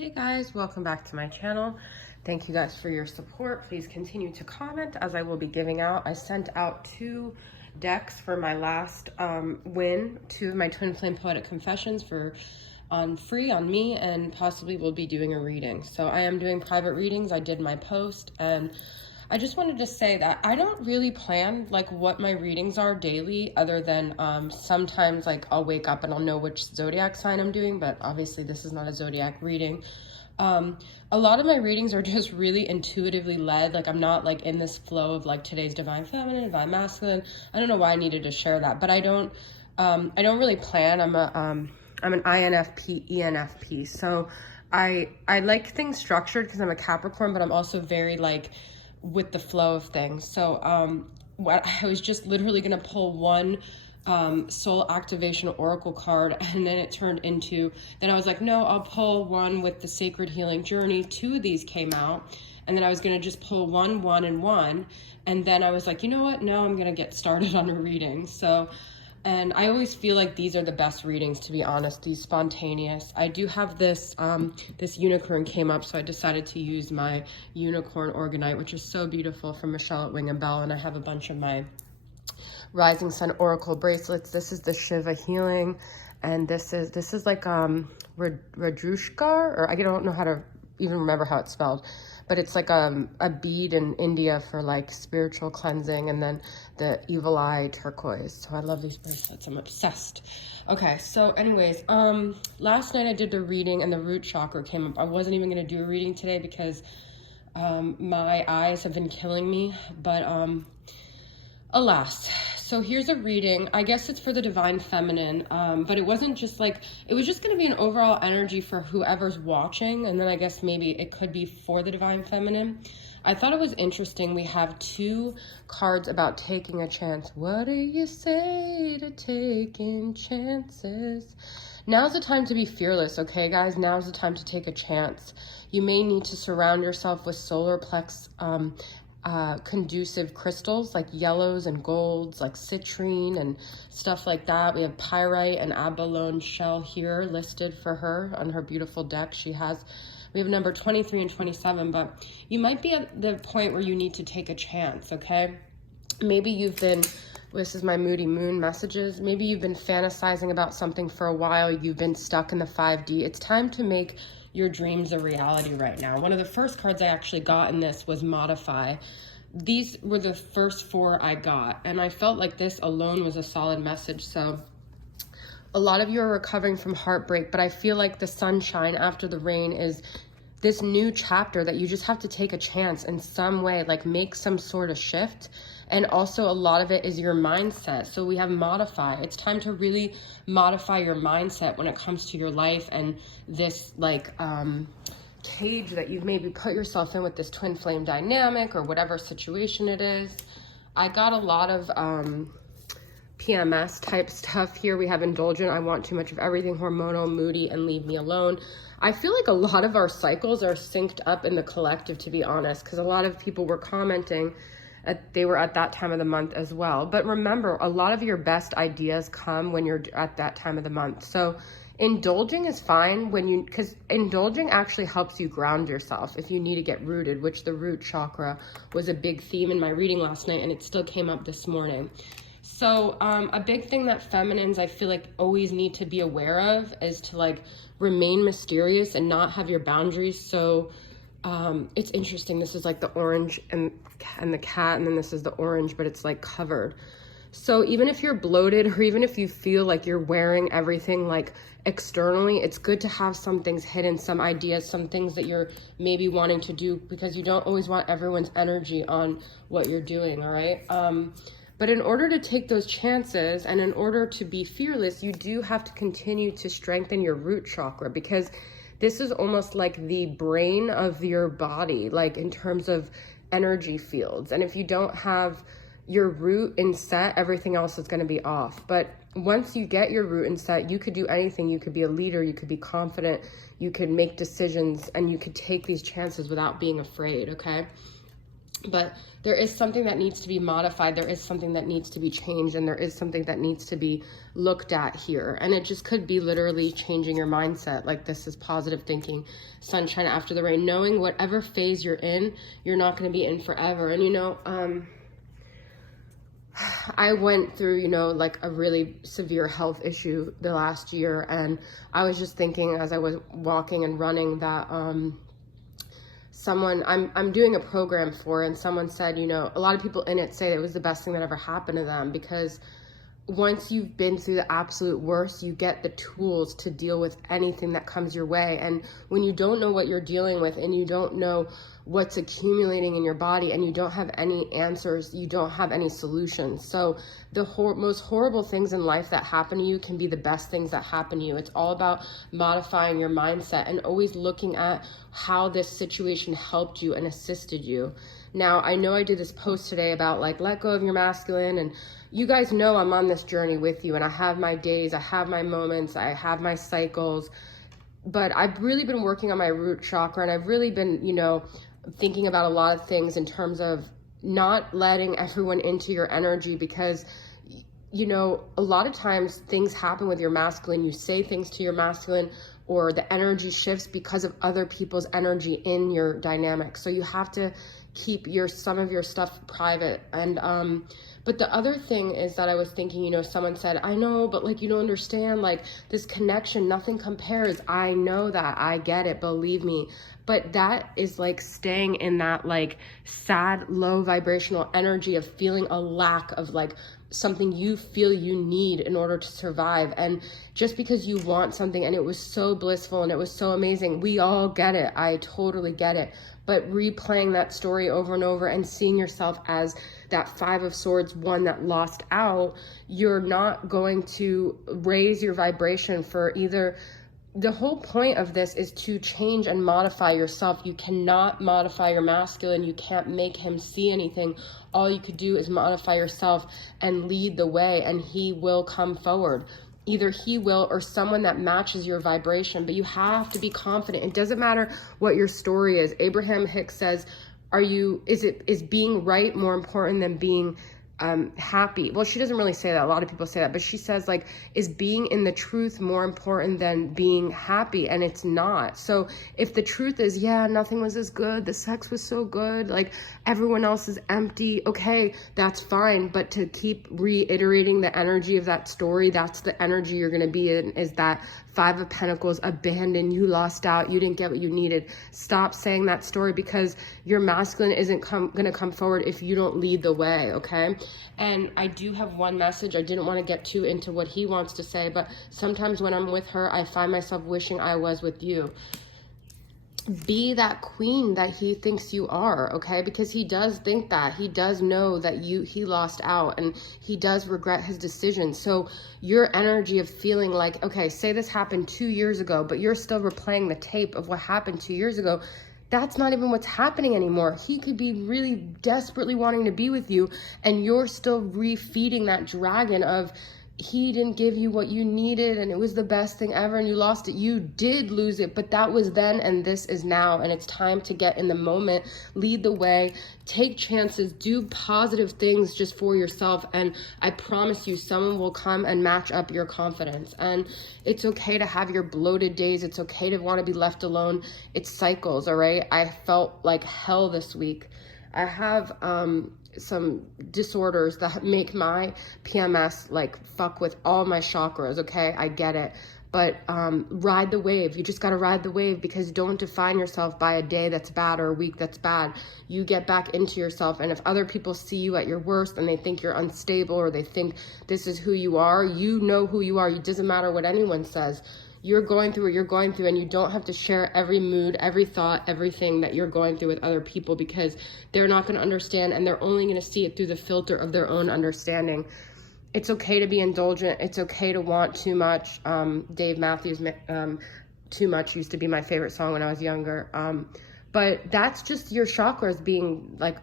Hey guys, welcome back to my channel. Thank you guys for your support. Please continue to comment as I will be giving out. I sent out 2 decks for my last win, 2 of my Twin Flame Poetic Confessions for free on me, and possibly will be doing a reading. So I am doing private readings. I did my post, and I just wanted to say that I don't really plan like what my readings are daily, other than sometimes like I'll wake up and I'll know which zodiac sign I'm doing, but obviously this is not a zodiac reading. A lot of my readings are just really intuitively led. Like I'm not like in this flow of like today's divine feminine, divine masculine. I don't know why I needed to share that, but I don't really plan. I'm an INFP, ENFP. So I like things structured because I'm a Capricorn, but I'm also very like with the flow of things. So what I was just literally gonna pull one soul activation oracle card, and then it turned into, then I was like, no, I'll pull one with the sacred healing journey. 2 of these came out, and then I was gonna just pull one, and one, and then I was like, you know what, now I'm gonna get started on a reading. So, and I always feel like these are the best readings, to be honest, these spontaneous. I do have this, this unicorn came up, so I decided to use my unicorn organite, which is so beautiful, from Michelle at Wing and Bell, and I have a bunch of my Rising Sun Oracle bracelets. This is the Shiva healing, and this is like Radrushka, or I don't know how to even remember how it's spelled, but it's like a bead in India for like spiritual cleansing, and then the evil eye turquoise. So I love these bracelets. I'm obsessed. Okay, so anyways, last night I did the reading and the root chakra came up. I wasn't even gonna do a reading today because my eyes have been killing me, but alas. So here's a reading. I guess it's for the divine feminine, but it wasn't just like, it was just going to be an overall energy for whoever's watching, and then I guess maybe it could be for the divine feminine. I thought it was interesting. We have 2 cards about taking a chance. What do you say to taking chances? Now's the time to be fearless, okay, guys? Now's the time to take a chance. You may need to surround yourself with solar plex conducive crystals like yellows and golds, like citrine and stuff like that. We have pyrite and abalone shell here listed for her on her beautiful deck. We have number 23 and 27, but you might be at the point where you need to take a chance, okay? Maybe you've been, this is my Moody Moon messages, maybe you've been fantasizing about something for a while, you've been stuck in the 5D. It's time to make your dreams a reality right now. One of the first cards I actually got in this was Modify. These were the first 4 I got, and I felt like this alone was a solid message. So a lot of you are recovering from heartbreak, but I feel like the sunshine after the rain is this new chapter that you just have to take a chance in some way, like make some sort of shift. And also a lot of it is your mindset. So we have Modify. It's time to really modify your mindset when it comes to your life and this like cage that you've maybe put yourself in with this twin flame dynamic or whatever situation it is. I got a lot of PMS type stuff here. We have Indulgent, I want too much of everything, Hormonal, Moody, and Leave Me Alone. I feel like a lot of our cycles are synced up in the collective, to be honest, because a lot of people were commenting they were at that time of the month as well. But remember, a lot of your best ideas come when you're at that time of the month. So indulging is fine because indulging actually helps you ground yourself if you need to get rooted, which the root chakra was a big theme in my reading last night, and it still came up this morning. So a big thing that feminines I feel like always need to be aware of is to like remain mysterious and not have your boundaries. So it's interesting. This is like the orange and the cat, and then this is the orange, but it's like covered. So even if you're bloated, or even if you feel like you're wearing everything like externally, it's good to have some things hidden, some ideas, some things that you're maybe wanting to do, because you don't always want everyone's energy on what you're doing, all right? But in order to take those chances and in order to be fearless, you do have to continue to strengthen your root chakra, because this is almost like the brain of your body, like in terms of energy fields. And if you don't have your root in set, everything else is going to be off. But once you get your root in set, you could do anything. You could be a leader, you could be confident, you could make decisions, and you could take these chances without being afraid, okay? But there is something that needs to be modified. There is something that needs to be changed, and there is something that needs to be looked at here. And it just could be literally changing your mindset. Like, this is positive thinking, sunshine after the rain, knowing whatever phase you're in, you're not going to be in forever. And, you know, I went through, you know, like a really severe health issue the last year. And I was just thinking as I was walking and running that, someone I'm doing a program for, and someone said, you know, a lot of people in it say it was the best thing that ever happened to them, because once you've been through the absolute worst, you get the tools to deal with anything that comes your way. And when you don't know what you're dealing with, and you don't know what's accumulating in your body, and you don't have any answers, you don't have any solutions. So the most horrible things in life that happen to you can be the best things that happen to you. It's all about modifying your mindset and always looking at how this situation helped you and assisted you. Now, I know I did this post today about like, let go of your masculine, and you guys know I'm on this journey with you, and I have my days, I have my moments, I have my cycles, but I've really been working on my root chakra, and I've really been, you know, thinking about a lot of things in terms of not letting everyone into your energy, because, you know, a lot of times things happen with your masculine, you say things to your masculine, or the energy shifts because of other people's energy in your dynamic. So you have to keep some of your stuff private. And but the other thing is that I was thinking, you know, someone said, I know, but like, you don't understand, like this connection, nothing compares. I know that, I get it, believe me. But that is like staying in that like sad, low vibrational energy of feeling a lack of like something you feel you need in order to survive. And just because you want something and it was so blissful and it was so amazing, we all get it. I totally get it. But replaying that story over and over and seeing yourself as that Five of Swords, one that lost out, you're not going to raise your vibration for either. The whole point of this is to change and modify yourself. You cannot modify your masculine. You can't make him see anything. All you could do is modify yourself and lead the way, and he will come forward. Either he will or someone that matches your vibration, but you have to be confident. It doesn't matter what your story is. Abraham Hicks says, is being right more important than being happy? Well, she doesn't really say that. A lot of people say that, but she says like, is being in the truth more important than being happy? And it's not. So if the truth is, yeah, nothing was as good, the sex was so good, like everyone else is empty, okay, that's fine. But to keep reiterating the energy of that story, that's the energy you're going to be in, is that Five of Pentacles, abandoned, you lost out, you didn't get what you needed. Stop saying that story, because your masculine isn't going to come forward if you don't lead the way, okay? And I do have one message. I didn't want to get too into what he wants to say, but sometimes when I'm with her, I find myself wishing I was with you. Be that queen that he thinks you are, okay? Because he does think that. He does know that he lost out, and he does regret his decision. So your energy of feeling like, okay, say this happened 2 years ago, but you're still replaying the tape of what happened 2 years ago. That's not even what's happening anymore. He could be really desperately wanting to be with you, and you're still refeeding that dragon of, he didn't give you what you needed and it was the best thing ever and you lost it. You did lose it, but that was then and this is now, and it's time to get in the moment, lead the way, take chances, do positive things just for yourself, and I promise you someone will come and match up your confidence. And it's okay to have your bloated days. It's okay to want to be left alone. It's cycles, all right? I felt like hell this week. I have some disorders that make my PMS like fuck with all my chakras, okay? I get it. But ride the wave. You just got to ride the wave, because don't define yourself by a day that's bad or a week that's bad. You get back into yourself. And if other people see you at your worst and they think you're unstable, or they think this is who you are, you know who you are. It doesn't matter what anyone says. You're going through what you're going through, and you don't have to share every mood, every thought, everything that you're going through with other people, because they're not going to understand, and they're only going to see it through the filter of their own understanding. It's okay to be indulgent. It's okay to want too much. Dave Matthews, Too Much used to be my favorite song when I was younger. But that's just your chakras being like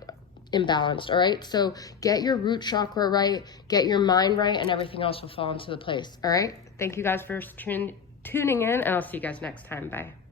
imbalanced, all right? So get your root chakra right, get your mind right, and everything else will fall into the place, all right? Thank you guys for tuning in, and I'll see you guys next time. Bye.